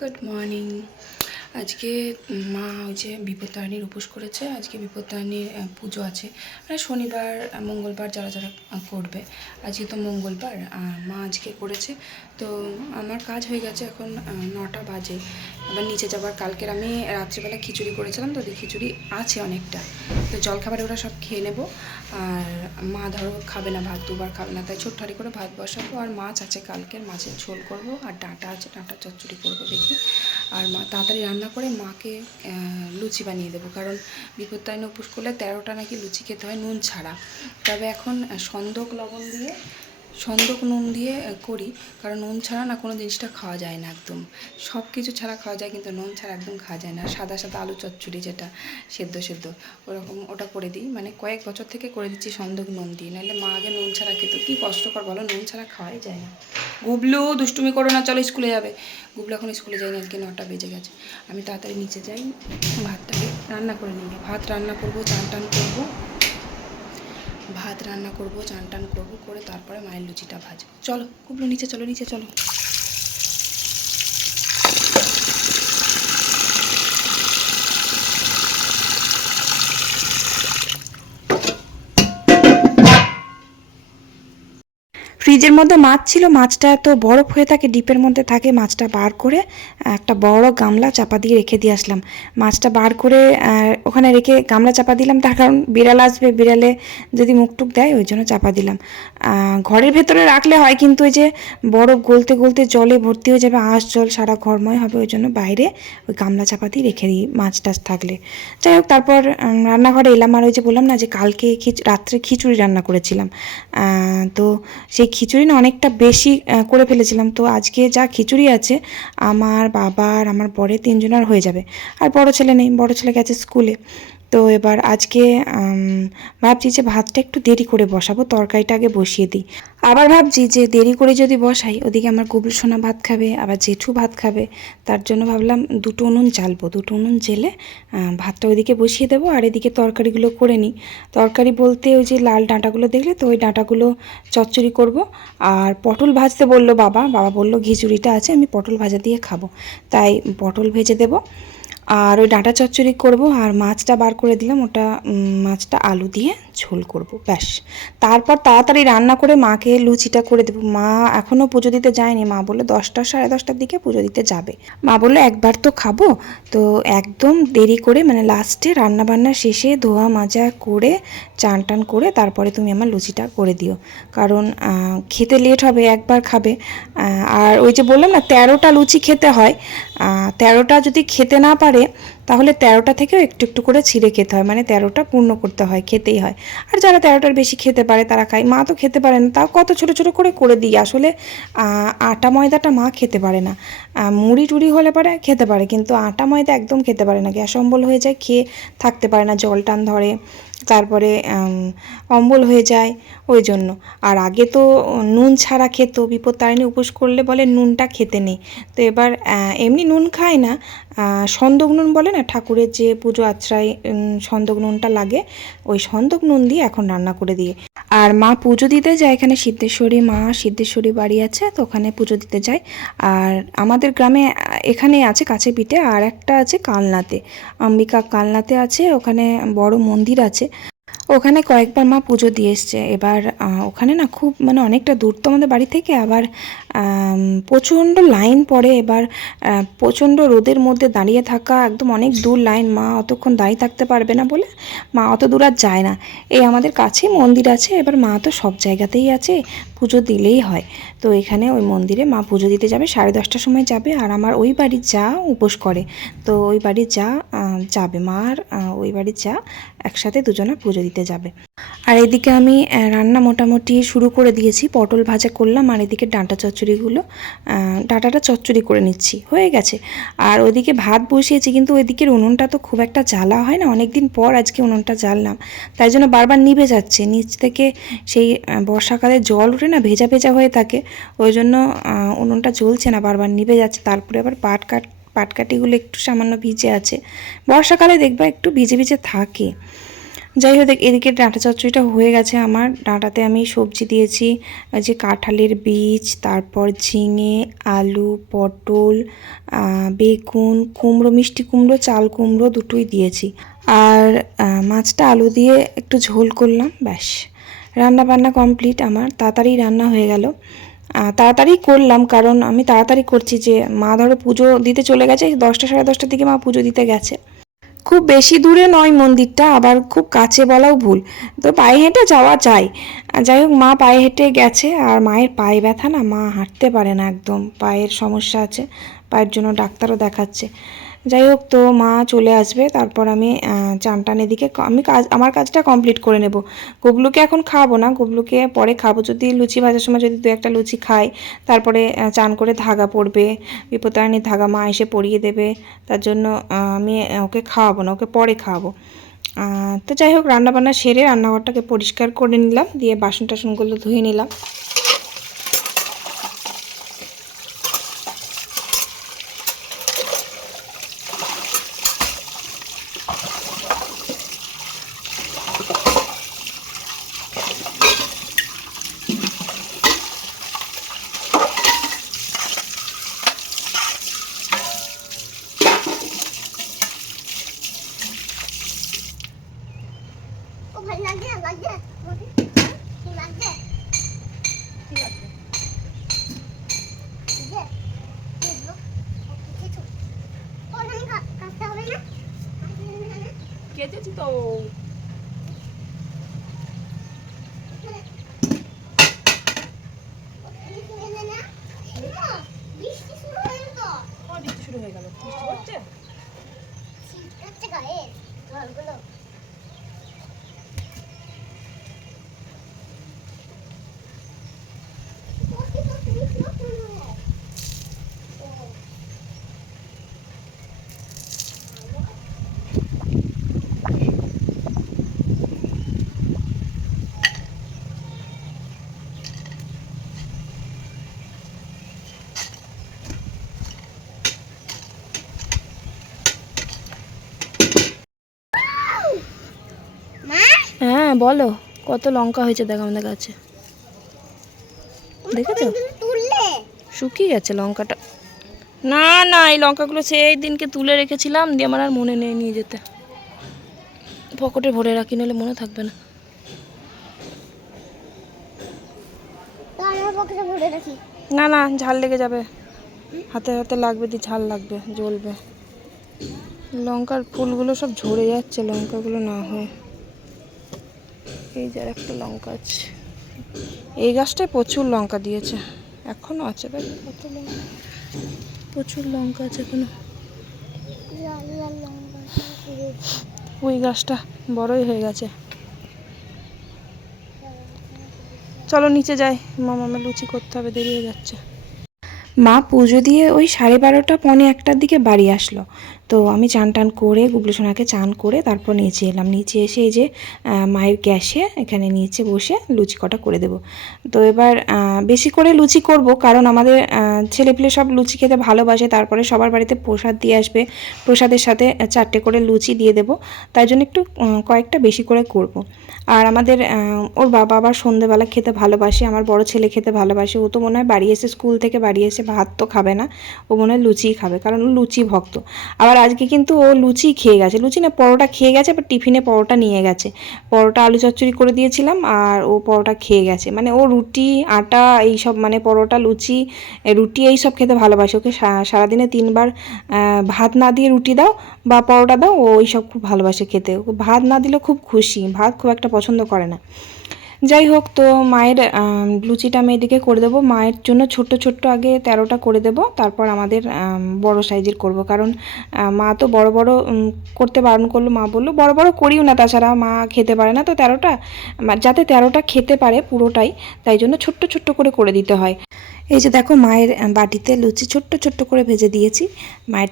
Good morning. আজকে মা ওই যে বিপত্তারিণীর উপোস করেছে। আজকে বিপত্তারিণীর পুজো আছে, মানে শনিবার মঙ্গলবার যারা যারা করবে। আজকে তো মঙ্গলবার, মা আজকে করেছে। তো আমার কাজ হয়ে গেছে, এখন 9টা বাজে। আবার নিচে যাবার, কালকের আমি রাত্রিবেলা খিচুড়ি করেছিলাম, তো ওই খিচুড়ি আছে অনেকটা, তো জলখাবারে ওরা সব খেয়ে নেবো। আর মা ধরো খাবে না, ভাত দুবার খাবে না, তাই ছোট্ট হাঁড়ি করে ভাত বসাবো। আর মাছ আছে, কালকের মাছের ঝোল করব, আর ডাঁটা আছে, ডাঁটা চচ্চড়ি করবো দেখি। আর মা তাড়াতাড়ি রান্না করে মাকে লুচি বানিয়ে দেবো, কারণ বিপত্তারিণী উপোস করলে 13টা নাকি লুচি খেতে হয় নুন ছাড়া। তবে এখন সন্দক নুন দিয়ে করি, কারণ নুন ছাড়া না কোনো জিনিসটা খাওয়া যায় না একদম। সব কিছু ছাড়া খাওয়া যায়, কিন্তু নুন ছাড়া একদম খাওয়া যায় না। সাদা সাদা আলু চচ্চড়ি যেটা সেদ্ধ সেদ্ধ ওরকম, ওটা করে দিই। মানে কয়েক বছর থেকে করে দিচ্ছি সন্দক নুন দিয়ে, নাহলে মা আগে নুন ছাড়া খেত। কী কষ্টকর বলো, নুন ছাড়া খাওয়াই যায় না। গুবলু দুষ্টুমি করো না, চলো স্কুলে যাবে। গুবলু এখন স্কুলে যায়নি, আজকে 9টা বেজে গেছে। আমি তাড়াতাড়ি নিচে যাই, ভাতটাকে রান্না করে নিই। ভাত রান্না করবো, চান টান করবো, চান টান করবো, করে তারপরে মায়ের লুচিটা ভাজবো। চলো গুবলু নিচে চলো, নিচে চলো। ফ্রিজের মধ্যে মাছ ছিল, মাছটা এত বরফ হয়ে থাকে, ডিপের মধ্যে থাকে। মাছটা বার করে একটা বড় গামলা চাপা দিয়ে রেখে দিয়ে আসলাম। মাছটা বার করে ওখানে রেখে গামলা চাপা দিলাম, তার কারণ বিড়াল আসবে, বিড়ালে যদি মুখ টুক দেয় ওই জন্য চাপা দিলাম। ঘরের ভেতরে রাখলে হয়, কিন্তু ওই যে বরফ গলতে গলতে জলে ভর্তি হয়ে যাবে, আঁশ জল সারা ঘরময় হবে, ওই জন্য বাইরে ওই গামলা চাপা দিয়ে রেখে দিই মাছ টাছ থাকলে। যাই হোক, তারপর রান্নাঘরে এলাম। আর ওই যে বললাম না যে কালকে রাত্রে খিচুড়ি রান্না করেছিলাম, তো সেই খিচুড়ি না অনেকটা বেশি করে ফেলেছিলাম। তো আজকে যা খিচুড়ি আছে, আমার বাবার আমার বরের 3জনের হয়ে যাবে। আর বড় ছেলে নেই, বড় ছেলে গেছে স্কুলে। তো এবার আজকে ভাবছি যে ভাতটা একটু দেরি করে বসাবো, তরকারিটা আগে বসিয়ে দিই। আবার ভাবছি যে দেরি করে যদি বসাই, ওদিকে আমার গুবলু সোনা ভাত খাবে, আবার জেঠু ভাত খাবে। তার জন্য ভাবলাম 2টো উনুন জ্বালবো, 2টো উনুন জেলে ভাতটা ওইদিকে বসিয়ে দেবো, আর এদিকে তরকারিগুলো করে নিই। তরকারি বলতে ওই যে লাল ডাঁটাগুলো দেখলে তো, ওই ডাঁটাগুলো চচ্চড়ি করব। আর পটল ভাজতে বললো বাবা, বললো খিচুড়িটা আছে, আমি পটল ভাজা দিয়ে খাবো, তাই পটল ভেজে দেবো। আর ওই ডাঁটা চচ্চড়ি করব। আর মাছটা বার করে দিলাম, ওটা মাছটা আলু দিয়ে ঝোল করব, ব্যাস। তারপর তাড়াতাড়ি রান্না করে মাকে লুচিটা করে দেবো। মা এখনও পুজো দিতে যায়নি, মা বললো 10টা সাড়ে 10টার দিকে পুজো দিতে যাবে। মা বললো একবার তো খাবো, তো একদম দেরি করে, মানে লাস্টে রান্নাবান্না শেষে ধোয়া মাজা করে চান টান করে তারপরে তুমি আমার লুচিটা করে দিও, কারণ খেতে লেট হবে, একবার খাবে। আর ওই যে বললাম না 13টা লুচি খেতে হয়, 13টা যদি খেতে না পারে তাহলে 13টা থেকেও একটু একটু করে ছিঁড়ে খেতে হয়, মানে 13টা পূর্ণ করতে হয়, খেতেই হয়। আর যারা 13টার বেশি খেতে পারে তারা খায়, মা তো খেতে পারে না, তাও কত ছোটো ছোটো করে করে দিই। আসলে আটা ময়দাটা মা খেতে পারে না। মুড়ি টুড়ি হলে পারে খেতে পারে, কিন্তু আটা ময়দা একদম খেতে পারে না, গ্যাস অম্বল হয়ে যায়, খেয়ে থাকতে পারে না, জল টান ধরে, তারপরে অম্বল হয়ে যায়, ওই জন্য। আর আগে তো নুন ছাড়া খেত, বিপত্তারিণী উপোস করলে বলে নুনটা খেতে নেই। তো এবার এমনি নুন খায় না, সন্দক নুন বলে না, ঠাকুরের যে পুজো আচ্ছায় সন্দক নুনটা লাগে, ওই সন্দক নুন দিয়ে এখন রান্না করে দিয়ে। আর মা পুজো দিতে যায় এখানে সিদ্ধেশ্বরী মা, সিদ্ধেশ্বরী বাড়ি আছে, তো ওখানে পুজো দিতে যায়। আর আমাদের গ্রামে এখানে আছে কাছে পিঠে, আর একটা আছে কালনাতে, অম্বিকা কালনাতে আছে, ওখানে বড় মন্দির আছে, ওখানে কয়েকবার মা পুজো দিয়ে এসছে। এবার ওখানে না খুব, মানে অনেকটা দূর তো আমাদের বাড়ি থেকে, আবার প্রচণ্ড লাইন পড়ে। এবার প্রচণ্ড রোদের মধ্যে দাঁড়িয়ে থাকা, একদম অনেক দূর লাইন, মা অতক্ষণ দাঁড়িয়ে থাকতে পারবে না বলে মা অত দূর আর যায় না। এই আমাদের কাছেই মন্দির আছে, এবার মা তো সব জায়গাতেই আছে, পুজো দিলেই হয়। তো এখানে ওই মন্দিরে মা পুজো দিতে যাবে, 10:30টার সময় যাবে। আর আমার ওই বাড়ির যা উপোস করে, তো ওই বাড়ির যা যাবে, মা আর ওই বাড়ির যা একসাথে দুজনা পুজো দিতে যাবে। আর এদিকে আমি রান্না মোটামুটি শুরু করে দিয়েছি, পটল ভাজা করলাম, আর এদিকে ডাঁটা চচ্চড়িগুলো, ডাঁটাটা চচ্চড়ি করে নিচ্ছি, হয়ে গেছে। আর ওইদিকে ভাত বসিয়েছি, কিন্তু ওইদিকের উনুনটা তো খুব একটা জ্বালা হয় না, অনেক দিন পর আজকে উনুনটা জ্বাললাম, তাই জন্য বারবার নিভে যাচ্ছে নিচ থেকে। সেই বর্ষাকালে জল উঠে না, ভেজা ভেজা হয়ে থাকে, ওই জন্য উনুনটা জ্বলছে না, বারবার নিভে যাচ্ছে। তারপরে আবার পাটকাঠিগুলো একটু সামান্য ভিজে আছে, বর্ষাকালে দেখবা একটু ভিজে ভিজে থাকে। যাই হোক এদিকে ডাঁটা চচ্চড়িটা হয়ে গেছে আমার। ডাঁটাতে আমি সবজি দিয়েছি, যে কাঁঠালের বীজ, তারপর ঝিঙে, আলু, পটল, বেগুন, কুমড়ো, মিষ্টি কুমড়ো, চাল কুমড়ো দুটোই দিয়েছি। আর মাছটা আলু দিয়ে একটু ঝোল করলাম, ব্যাস রান্না বান্না কমপ্লিট আমার। তাড়াতাড়ি রান্না হয়ে গেল। তাড়াতাড়ি করলাম কারণ আমি তাড়াতাড়ি করছি, যে মা ধরো পুজো দিতে চলে গেছে 10টা সাড়ে 10টার দিকে মা পুজো দিতে গেছে। খুব বেশি দূরে নয় মন্দিরটা, আবার খুব কাছে বলাও ভুল, তো পায়ে হেঁটে যাওয়া যায়। যাই হোক মা পায়ে হেঁটে গেছে, আর মায়ের পায়ে ব্যথা না, মা হাঁটতে পারে না, একদম পায়ের সমস্যা আছে, পায়ের জন্য ডাক্তারও দেখাচ্ছে। যাই হোক তো মা চলে আসবে, তারপর আমি চান টান এদিকে আমি আমার কাজটা কমপ্লিট করে নেব। গুবলুকে এখন খাবো না, গুবলুকে পরে খাবো, যদি লুচি ভাজার সময় যদি 2-1টা লুচি খাই, তারপরে চান করে ধাগা পড়বে, বিপত্তারিণীর ধাগা মা এসে পরিয়ে দেবে, তার জন্য আমি ওকে খাওয়াবো না, ওকে পরে খাওয়াবো। তো যাই হোক রান্নাবান্না সেরে রান্নাঘরটাকে পরিষ্কার করে নিলাম, দিয়ে বাসন টাসনগুলো ধুয়ে নিলাম। কেটেছি তো। বৃষ্টি শুরু হয়ে গেল, বৃষ্টি হচ্ছে গায়ে জলগুলো। হ্যাঁ বলো, কত লঙ্কা হয়েছে দেখো আমাদের গাছে, দেখেছো? শুকিয়ে গেছে লঙ্কাটা। না না, এই লঙ্কাগুলো সেই দিনকে তুলে রেখেছিলাম, দিয়ে আমার আর মনে নেই নিয়ে যেতে, পকেটে ভরে রাখি, নাহলে মনে থাকবে না। না না, ঝাল লেগে যাবে, হাতে হাতে লাগবে, দিয়ে ঝাল লাগবে, জ্বলবে। লঙ্কার ফুলগুলো সব ঝরে যাচ্ছে, লঙ্কাগুলো না হয়ে। এই যে একটা লঙ্কা আছে, এই গাছটায় প্রচুর লঙ্কা দিয়েছে, এখনো আছে, দেখো কত লঙ্কা, প্রচুর লঙ্কা আছে এখনো। ওই গাছটা বড়ই হয়ে গেছে। চলো নিচে যাই, মামামের লুচি করতে হবে, দেরি হয়ে যাচ্ছে। মা পুজো দিয়ে ওই 12:30 পৌনে 1টার দিকে বাড়ি আসলো। তো আমি চান টান করে গুবলু সোনাকে চান করে তারপর নিচে এলাম। নিচে এসে এই যে মায়ের গ্যাসে এখানে নিচে বসে লুচি কটা করে দেব। তো এবার বেশি করে লুচি করব, কারণ আমাদের ছেলেপিলে সব লুচি খেতে ভালোবাসে, তারপরে সবার বাড়িতে প্রসাদ দিয়ে আসবে, প্রসাদের সাথে 4টে করে লুচি দিয়ে দেব, তাই জন্য একটু কয়েকটা বেশি করে করব। আর আমাদের ওর বাবা আবার সন্ধেবেলা খেতে ভালোবাসে, আমার বড় ছেলে খেতে ভালোবাসে, ও তো মনে হয় বাড়ি এসে স্কুল থেকে বাড়ি এসে ভাত তো খাবে না, ও মনে হয় লুচিই খাবে, কারণ ও লুচি ভক্ত। আবার আজকে কিন্তু ও লুচি খেয়ে গেছে, লুচি না পরোটা খেয়ে গেছে, আবার টিফিনে পরোটা নিয়ে গেছে, পরোটা আলু চচ্চড়ি করে দিয়েছিলাম, আর ও পরোটা খেয়ে গেছে। মানে ও রুটি আটা এইসব, মানে পরোটা লুচি রুটি এইসব খেতে ভালোবাসে। ওকে সারাদিনে 3বার ভাত না দিয়ে রুটি দাও বা পরোটা দাও, ও এইসব খুব ভালোবাসে খেতে। ও ভাত না দিলে খুব খুশি, ভাত খুব একটা পছন্দ করে না। যাই হোক তো মায়ের লুচিটা আমি এদিকে করে দেবো। মায়ের জন্য ছোট্ট ছোট্ট আগে 13টা করে দেবো, তারপর আমাদের বড় সাইজের করব, কারণ মা তো বড় বড় করতে বারণ করলো, মা বললো বড় বড় করিও না, তাছাড়া মা খেতে পারে না, তো 13টা যাতে 13টা খেতে পারে পুরোটাই, তাই জন্য ছোট্ট ছোট্ট করে দিতে হয়। এই যে দেখো মায়ের বাটিতে লুচি ছোট্ট ছোট্ট করে ভেজে দিয়েছি। মায়ের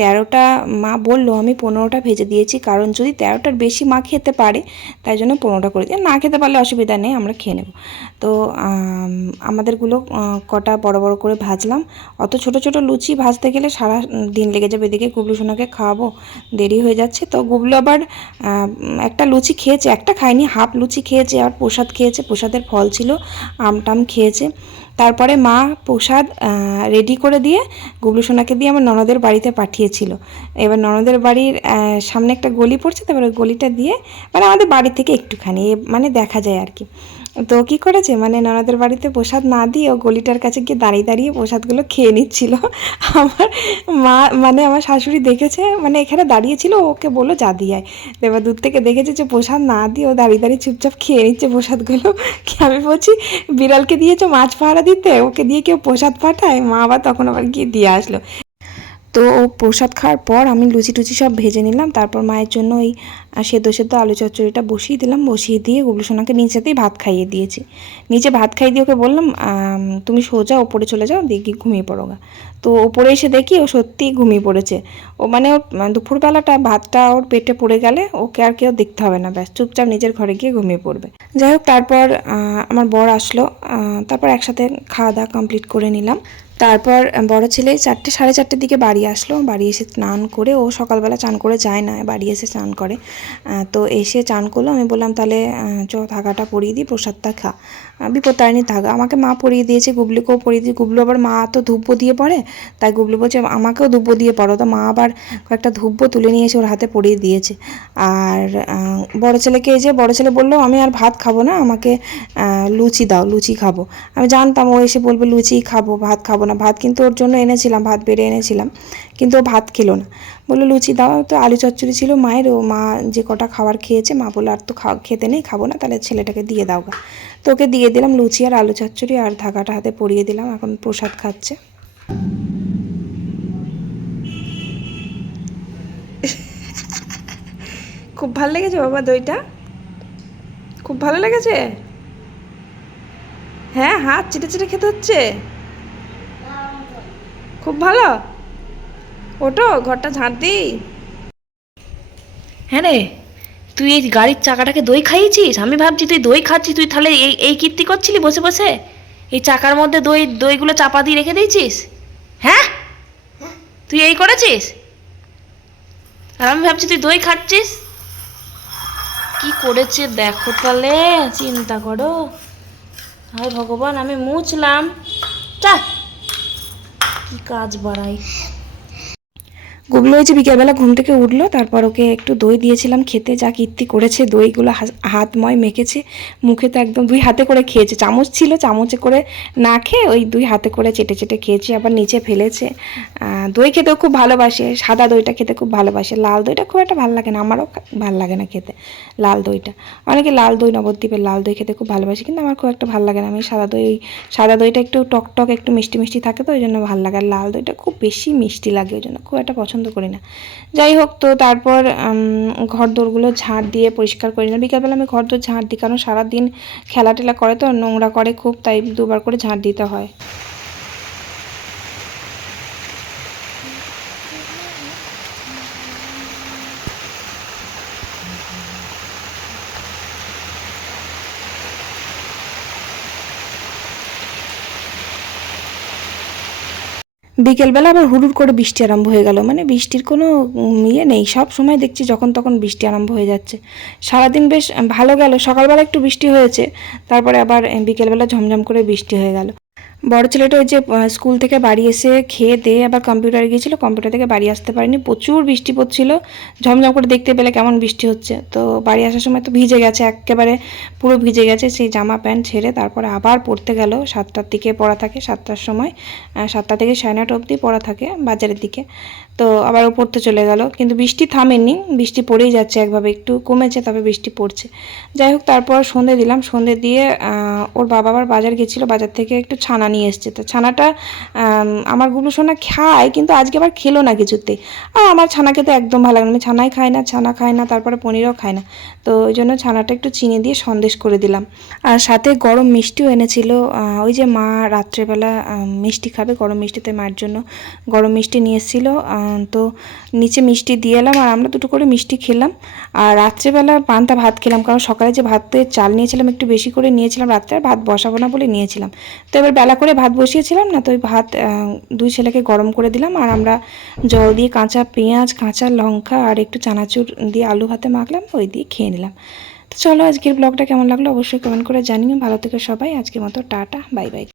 13টা মা বললো, আমি 15টা ভেজে দিয়েছি, কারণ যদি 13টার বেশি মা খেতে পারে তাই জন্য 15টা করে দিই, না খেতে পারলে অসুবিধা নেই, আমরা খেয়ে নেব। তো আমাদেরগুলো কটা বড় বড় করে ভাজলাম। অত ছোট ছোট লুচি ভাজতে গেলে সারা দিন লেগে যাবে, এদিকে গুবলু সোনাকে খাওয়াবো, দেরি হয়ে যাচ্ছে। তো গুবলু আবার একটা লুচি খেয়েছে, একটা খায়নি, হাফ লুচি খেয়েছে, আর প্রসাদ খেয়েছে, প্রসাদের ফল ছিল, আমটাম খেয়েছে। তারপরে মা প্রসাদ রেডি করে দিয়ে গুবলু সোনাকে দিয়ে আমার ননদের বাড়িতে পাঠিয়েছিল। এবার ননদের বাড়ির সামনে একটা গলি পড়ছে, তারপরে গলিটা দিয়ে মানে আমাদের বাড়ি থেকে একটুখানি মানে দেখা যায় আর কি। তো কী করেছে, মানে ননদের বাড়িতে প্রসাদ না দিয়ে ও গলিটার কাছে গিয়ে দাঁড়িয়ে দাঁড়িয়ে প্রসাদগুলো খেয়ে নিচ্ছিল। আমার মা মানে আমার শাশুড়ি দেখেছে, মানে এখানে দাঁড়িয়েছিল, ওকে বললো যা দিয়ে আয়। এবার দূর থেকে দেখেছে যে প্রসাদ না দিয়ে ও দাঁড়িয়ে দাঁড়িয়ে চুপচাপ খেয়ে নিচ্ছে প্রসাদগুলো। কি আমি বলছি, বিড়ালকে দিয়েছো মাছ পাহারা দিতে, ওকে দিয়ে কেউ প্রসাদ পাঠায়? মা আবার তখন আবার গিয়ে দিয়ে আসলো। তো ও প্রসাদ খাওয়ার পর আমি লুচি টুচি সব ভেজে নিলাম, তারপর মায়ের জন্য ওই সেদ্ধ সেদ্ধ আলু চচ্চড়িটা বসিয়ে দিলাম, বসিয়ে দিয়ে গুবলু সোনাকে নিচেতেই ভাত খাইয়ে দিয়েছি। নিচে ভাত খাইয়ে দিয়ে ওকে বললাম তুমি সোজা ওপরে চলে যাও, দেখি ঘুমিয়ে পড়ো গা। তো ওপরে এসে দেখি ও সত্যিই ঘুমিয়ে পড়েছে। ও মানে ওর দুপুরবেলাটা ভাতটা ওর পেটে পড়ে গেলে ওকে আর কেউ দেখতে হবে না, ব্যাস চুপচাপ নিজের ঘরে গিয়ে ঘুমিয়ে পড়বে। যাই হোক, তারপর আমার বর আসলো, তারপর একসাথে খাওয়া দাওয়া কমপ্লিট করে নিলাম। তারপর বড় ছেলে 4টে সাড়ে 4টের দিকে বাড়ি আসলো, বাড়ি এসে স্নান করে, ও সকালবেলা চান করে যায় না, বাড়ি এসে স্নান করে। তো এসে চান করলো, আমি বললাম তাহলে চ ধাগাটা পরিয়ে দিই, প্রসাদটা খা। বিপত্তারিণীর ধাগা আমাকে মা পরিয়ে দিয়েছে, গুবলুকেও পরিয়ে দিয়ে, গুবলু আবার মা তো ধূপও দিয়ে পড়ে, তাই গুবলু বলছে আমাকেও ধূপও দিয়ে পড়ো, তো মা আবার কয়েকটা ধূপও তুলে নিয়ে এসে ওর হাতে পরিয়ে দিয়েছে। আর বড় ছেলেকে, এই যে বড় ছেলে বললো আমি আর ভাত খাবো না, আমাকে লুচি দাও, লুচি খাবো। আমি জানতাম ও এসে বলবে লুচি খাবো, ভাত খাবো না। ভাত কিন্তু ওর জন্য এনেছিলাম, ভাত বেড়ে এনেছিলাম, কিন্তু ও ভাত খেলো না, বললো লুচি দাও। তো আলু চচ্চড়ি ছিল মায়ের, ও মা যে কটা খাবার খেয়েছে, মা বললো আর তো খেতে নেই, খাবো না, তাহলে ছেলেটাকে দিয়ে দাও গা। তো ওকে দিয়ে দিলাম লুচি আর আলু চচ্চড়ি, আর ধাগাটা হাতে পরিয়ে দিলাম, এখন প্রসাদ খাচ্ছে। খুব ভালো লেগেছে বাবা দইটা, খুব ভালো লেগেছে। হ্যাঁ, হাত চেটে চেটে খেতে হচ্ছে, খুব ভালো। ওটো ঘরটা ঝাঁট দিই। হ্যাঁ রে, তুই এই গাড়ির চাকাটাকে দই খাইয়েছিস? আমি ভাবছি তুই দই খাচ্ছিস, তুই তাহলে এই এই কীর্তি করছিলি বসে বসে? এই চাকার মধ্যে দইগুলো চাপা দিয়ে রেখে দিয়েছিস? হ্যাঁ, তুই এই করেছিস? আর আমি ভাবছি তুই দই খাচ্ছিস। কি করেছে দেখো তাহলে, চিন্তা করো। হায় ভগবান, আমি মুছলাম, চা কি কাজ বাড়াই। গুবলু ওই যে বিকেলবেলা ঘুম থেকে উঠলো, তারপর ওকে একটু দই দিয়েছিলাম খেতে, যা কীর্তি করেছে, দইগুলো হাতময় মেখেছে, মুখে তো একদম 2 হাতে করে খেয়েছে, চামচ ছিল, চামচে করে না খেয়ে ওই 2 হাতে করে চেটে চেটে খেয়েছে, আবার নিচে ফেলেছে। দই খেতেও খুব ভালোবাসে, সাদা দইটা খেতে খুব ভালোবাসে, লাল দইটা খুব একটা ভালো লাগে না, আমারও ভালো লাগে না খেতে লাল দইটা। অনেকে লাল দই, নবদ্বীপের লাল দই খেতে খুব ভালোবাসে, কিন্তু আমার খুব একটা ভালো লাগে না। আমি সাদা দইটা একটু টক টক একটু মিষ্টি মিষ্টি থাকে, তো ওই জন্য ভালো লাগে, আর লাল দইটা খুব বেশি মিষ্টি লাগে, ওই জন্য খুব একটা পছন্দ করি না। যাই হোক, তো তারপর ঘর দোরগুলো ঝাঁট দিয়ে পরিষ্কার করি না, বিকালবেলা আমি ঘর দোর ঝাঁট দিই, কারণ সারাদিন খেলা টেলা করে তো নোংরা করে খুব, তাই 2বার করে ঝাঁট দিতে হয়। বিকেলবেলা আবার হুড়ুর করে বৃষ্টি আরম্ভ হয়ে গেল, মানে বৃষ্টির কোনো ইয়ে নেই, সব সময় দেখছি যখন তখন বৃষ্টি আরম্ভ হয়ে যাচ্ছে। সারাদিন বেশ ভালো গেল, সকালবেলা একটু বৃষ্টি হয়েছে, তারপরে আবার বিকেলবেলা ঝমঝম করে বৃষ্টি হয়ে গেল। বড় ছেলেটা ওই যে স্কুল থেকে বাড়ি এসে খেয়ে দিয়ে আবার কম্পিউটারে গিয়েছিলো, কম্পিউটার থেকে বাড়ি আসতে পারেনি, প্রচুর বৃষ্টি পড়ছিল, ঝমঝম করে দেখতে পেলে কেমন বৃষ্টি হচ্ছে। তো বাড়ি আসার সময় তো ভিজে গেছে, একেবারে পুরো ভিজে গেছে, সেই জামা প্যান্ট ছেড়ে তারপরে আবার পড়তে গেল। 7টার দিকে পড়া থাকে, 7টার সময়, 7টা থেকে 9:30 অবধি পড়া থাকে বাজারের দিকে। তো আবার ও পড়তে চলে গেল, কিন্তু বৃষ্টি থামেনি, বৃষ্টি পড়েই যাচ্ছে, একভাবে একটু কমেছে তবে বৃষ্টি পড়ছে। যাই হোক, তারপর সন্ধে দিলাম, সন্ধে দিয়ে ওর বাবা আবার বাজার গেছিলো, বাজার থেকে একটু ছানা নিয়ে এসছে। তো ছানাটা আমার গুলো সোনা খায়, কিন্তু আজকে আবার খেলো না কিছুতে। আর আমার ছানাকে তো একদম ভালো লাগে না, আমি ছানাই খাই না, ছানা খাই না, তারপরে পনিরও খাই না। তো ওই জন্য ছানাটা একটু চিনি দিয়ে সন্দেশ করে দিলাম। আর সাথে গরম মিষ্টিও এনেছিল। ওই যে মা রাত্রেবেলা মিষ্টি খাবে, গরম মিষ্টিতে মার জন্য গরম মিষ্টি নিয়ে এসেছিলো। তো নিচে মিষ্টি দিয়ে এলাম, আর আমরা দুটো করে মিষ্টি খেলাম। আর রাত্রেবেলা পান্তা ভাত খেলাম, কারণ সকালে যে ভাতের চাল নিয়েছিলাম একটু বেশি করে নিয়েছিলাম, রাত্রে আর ভাত বসাবো না বলে নিয়েছিলাম। তো এবার বেলা করে ভাত বসিয়েছিলাম না, তো ওই ভাত দুই ছেলেকে গরম করে দিলাম, আর আমরা জল দিয়ে কাঁচা পেঁয়াজ, কাঁচা লঙ্কা আর একটু চানাচুর দিয়ে আলু ভাতে মাখলাম, ওই দিয়ে খেয়ে নিলাম। তো চলো, আজকের ব্লগটা কেমন লাগলো অবশ্যই কমেন্ট করে জানিও। ভালো থেকো সবাই, আজকের মতো টাটা, বাই বাই।